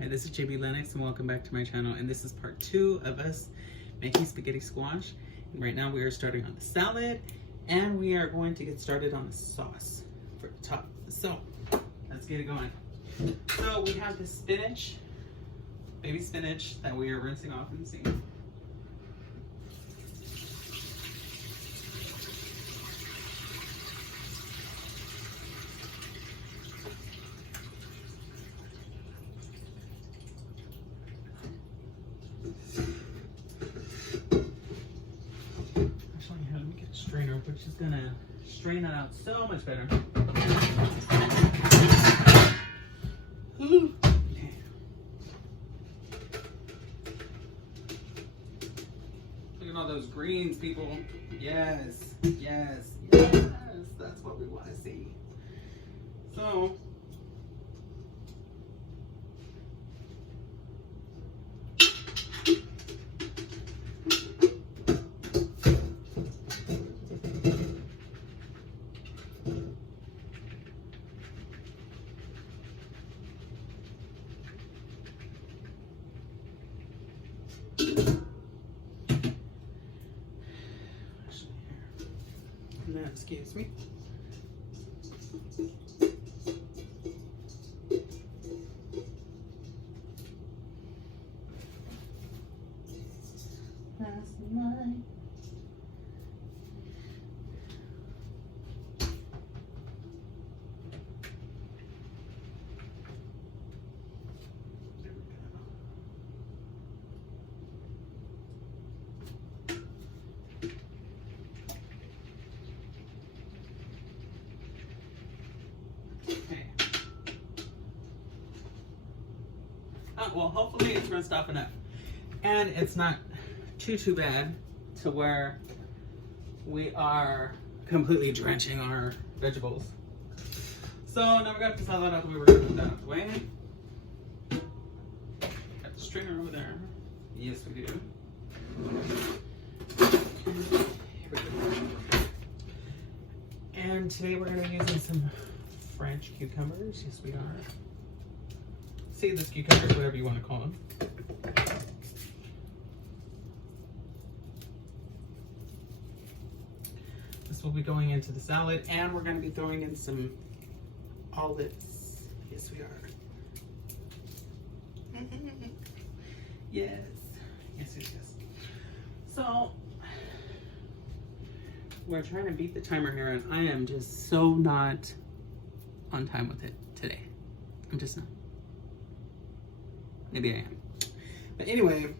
Hi, this is JB Lennox and welcome back to my channel, and this is part 2 of us making spaghetti squash. And right now we are starting on the salad and we are going to get started on the sauce for the top. So let's get it going. So we have this spinach, baby spinach, that we are rinsing off in the sink. Strainer, which is gonna strain it out so much better. Ooh. Look at all those greens, people. Yes, yes, yes. That's what we want to see. So, excuse me. Last night. Well, hopefully it's rinsed off enough. And it's not too bad to where we are completely drenching our vegetables. So now we got the salad out the way. We're gonna put that out the way. Got the strainer over there. Yes, we do. Here we go. And today we're gonna be using some French cucumbers. Yes, we are. Seedless cucumbers, whatever you want to call them. This will be going into the salad, and we're going to be throwing in some olives. Yes, we are. Yes. Yes, yes, yes. So, we're trying to beat the timer here, and I am just so not on time with it today. I'm just not. Maybe I am. But anyway,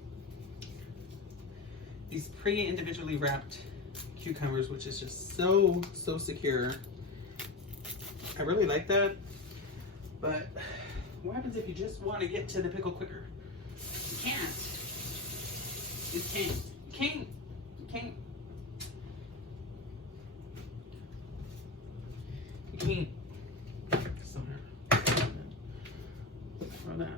these individually wrapped cucumbers, which is just so secure. I really like that. But what happens if you just want to get to the pickle quicker? You can't. You can't. You can't. You can't. You can't. So throw that.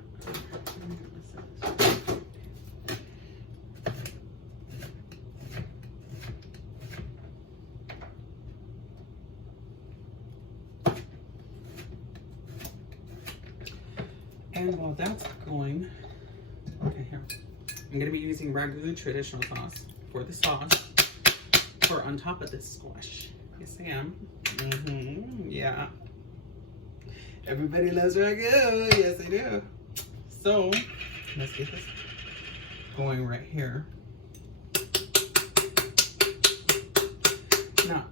And while that's going, okay, here, I'm going to be using Ragu traditional sauce for the sauce for on top of this squash. Yes, I am. Yeah. Everybody loves Ragu. Yes, they do. So, let's get this going right here. Now,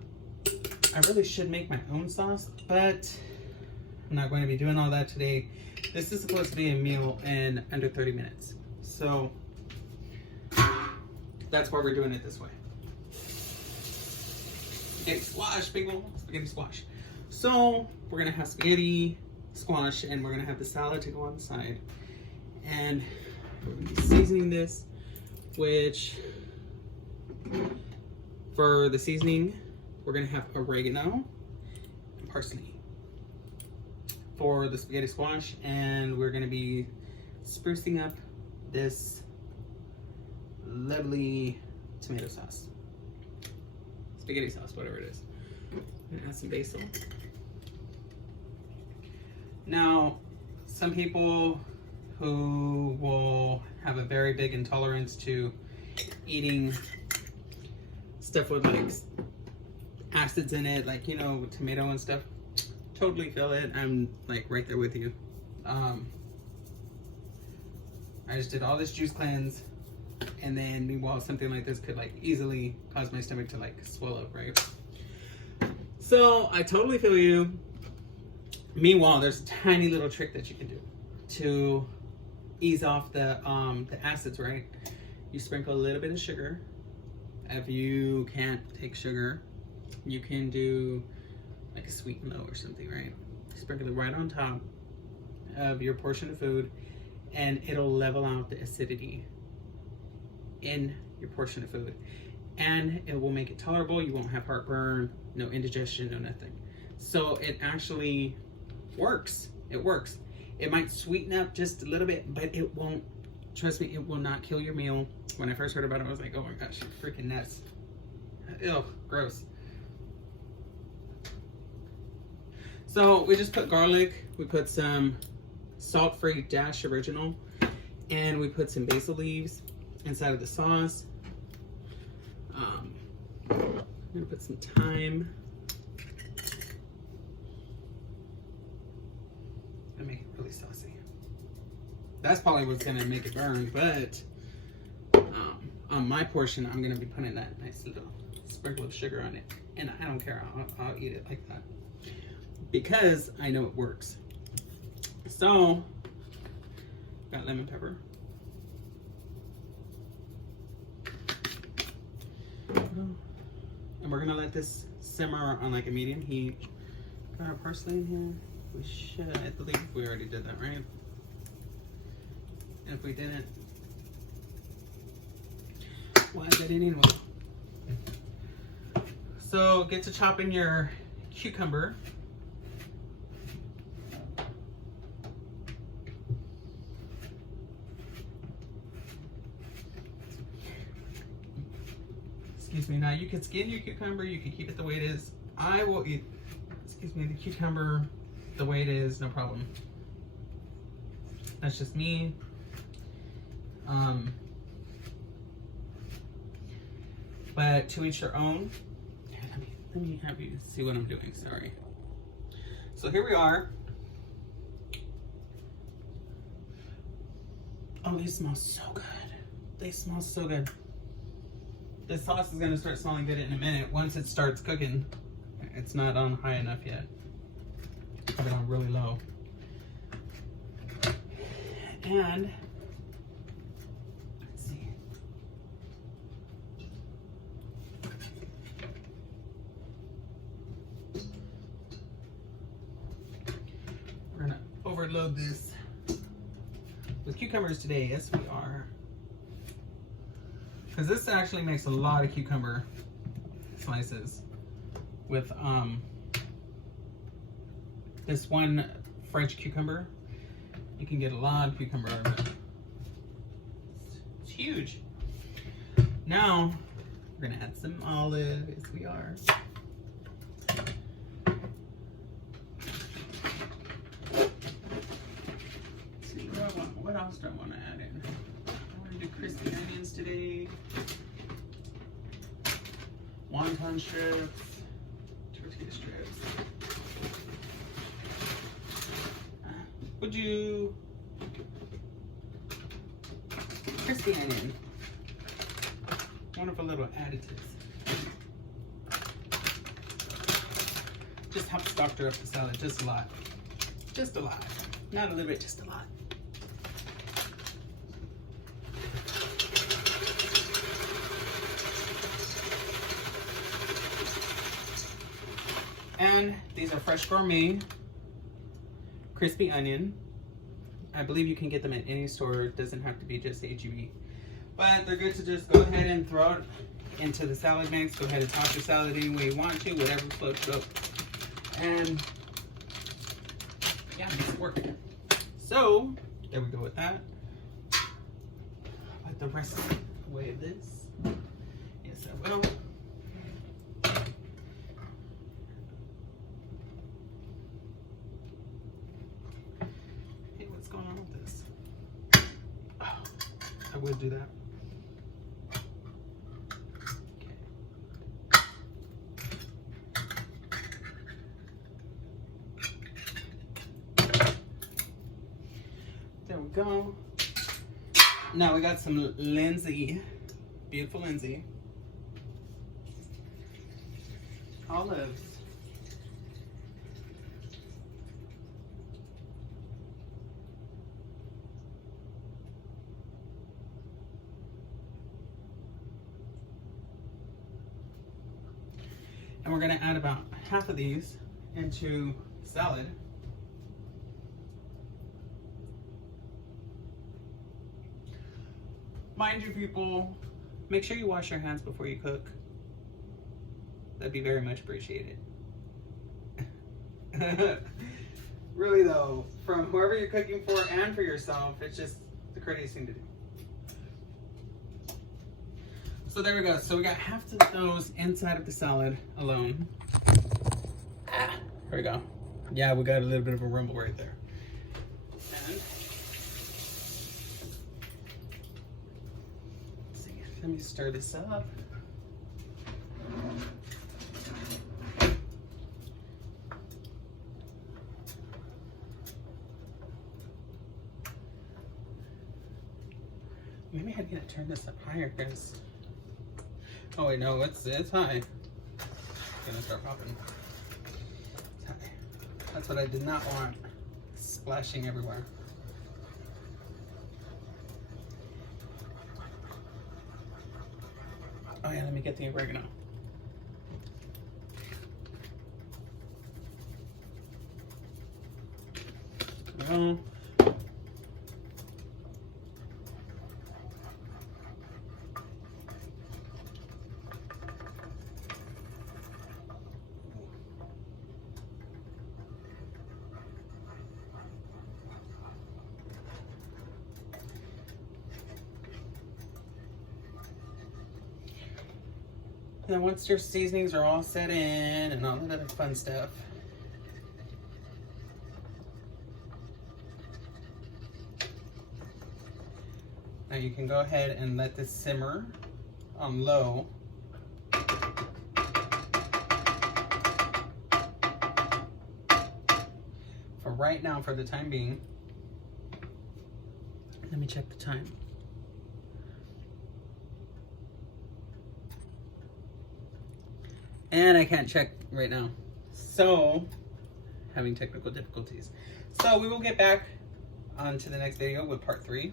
I really should make my own sauce, but I'm not going to be doing all that today. This is supposed to be a meal in under 30 minutes. So, that's why we're doing it this way. Spaghetti squash, people. Spaghetti squash. So, we're going to have spaghetti squash, and we're going to have the salad to go on the side. And we're going to be seasoning this, which for the seasoning, we're going to have oregano and parsley for the spaghetti squash. And we're going to be sprucing up this lovely tomato sauce, spaghetti sauce, whatever it is. I'm gonna add some basil. Now, some people who will have a very big intolerance to eating stuff with like acids in it, like, you know, tomato and stuff, totally feel it. I'm like right there with you. I just did all this juice cleanse, and then meanwhile something like this could like easily cause my stomach to like swell up, right? So I totally feel you. Meanwhile, there's a tiny little trick that you can do to ease off the acids, right? You sprinkle a little bit of sugar. If you can't take sugar, you can do like a sweet and low or something, right? Sprinkle it right on top of your portion of food, and it'll level out the acidity in your portion of food, and it will make it tolerable. You won't have heartburn, no indigestion, no nothing. So it actually works. It works. It might sweeten up just a little bit, but it won't, trust me, it will not kill your meal. When I first heard about it, I was like, oh my gosh, you're freaking nuts. Ew, gross. So we just put garlic, we put some salt-free Dash Original, and we put some basil leaves inside of the sauce. I'm gonna put some thyme. And make it really saucy. That's probably what's gonna make it burn, but on my portion, I'm gonna be putting that nice little sprinkle of sugar on it, and I don't care. I'll eat it like that because I know it works. So, got lemon pepper. And we're gonna let this simmer on like a medium heat. Got our parsley in here. We should, I believe we already did that, right? And if we didn't, we'll add that in anyway. So get to chopping your cucumber. Excuse me. Now you can skin your cucumber. You can keep it the way it is. I will eat, excuse me, the cucumber the way it is, no problem. That's just me. But to each their own. Let me have you see what I'm doing. Sorry. So here we are. Oh, they smell so good. They smell so good. The sauce is gonna start smelling good in a minute. Once it starts cooking, it's not on high enough yet. Put it on really low. And let's see. We're gonna overload this with cucumbers today. Yes, we are. Because this actually makes a lot of cucumber slices with this one French cucumber. You can get a lot of cucumber out of it. It's huge. Now we're gonna add some olive. Yes, we are. Let's see what else do I want to add in? I want to do crispy onions today. Wonton strips, tortilla strips. Would you crispy onion? Wonderful little additives. Just helps doctor up the salad just a lot. Just a lot. Not a little bit, just a lot. And these are fresh gourmet crispy onion. I believe you can get them at any store. It doesn't have to be just HEB. But they're good to just go ahead and throw it into the salad mix. Go ahead and toss your salad any way you want to, whatever floats up. And yeah, makes it work. So there we go with that. Put the rest away of this. Yes, I will. Hey, what's going on with this? I would do that. There we go. Now we got some Lindsay, beautiful Lindsay. Olives. And we're gonna add about half of these into salad. Mind you, people, make sure you wash your hands before you cook. That'd be very much appreciated. Really though, from whoever you're cooking for and for yourself, it's just the courteous thing to do. So there we go. So we got half of those inside of the salad alone. There we go. Yeah, we got a little bit of a rumble right there. And let's see, let me stir this up. Maybe I need to turn this up higher, guys. Oh wait, no, it's high. It's gonna start popping. It's high. That's what I did not want splashing everywhere. Oh yeah, let me get the oregano. Well, then once your seasonings are all set in and all that other fun stuff, now you can go ahead and let this simmer on low. For right now, for the time being. Let me check the time. And I can't check right now. So, having technical difficulties. So we will get back onto the next video with part 3.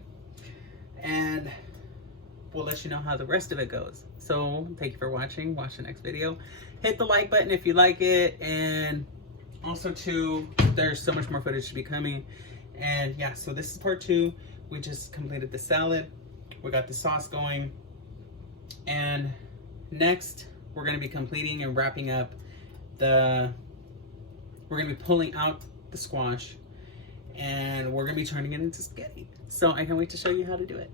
And we'll let you know how the rest of it goes. So thank you for watching. Watch the next video. Hit the like button if you like it. And also too, there's so much more footage to be coming. And yeah, so this is part 2. We just completed the salad. We got the sauce going. And next, we're going to be completing and wrapping up we're going to be pulling out the squash and we're going to be turning it into spaghetti. So I can't wait to show you how to do it.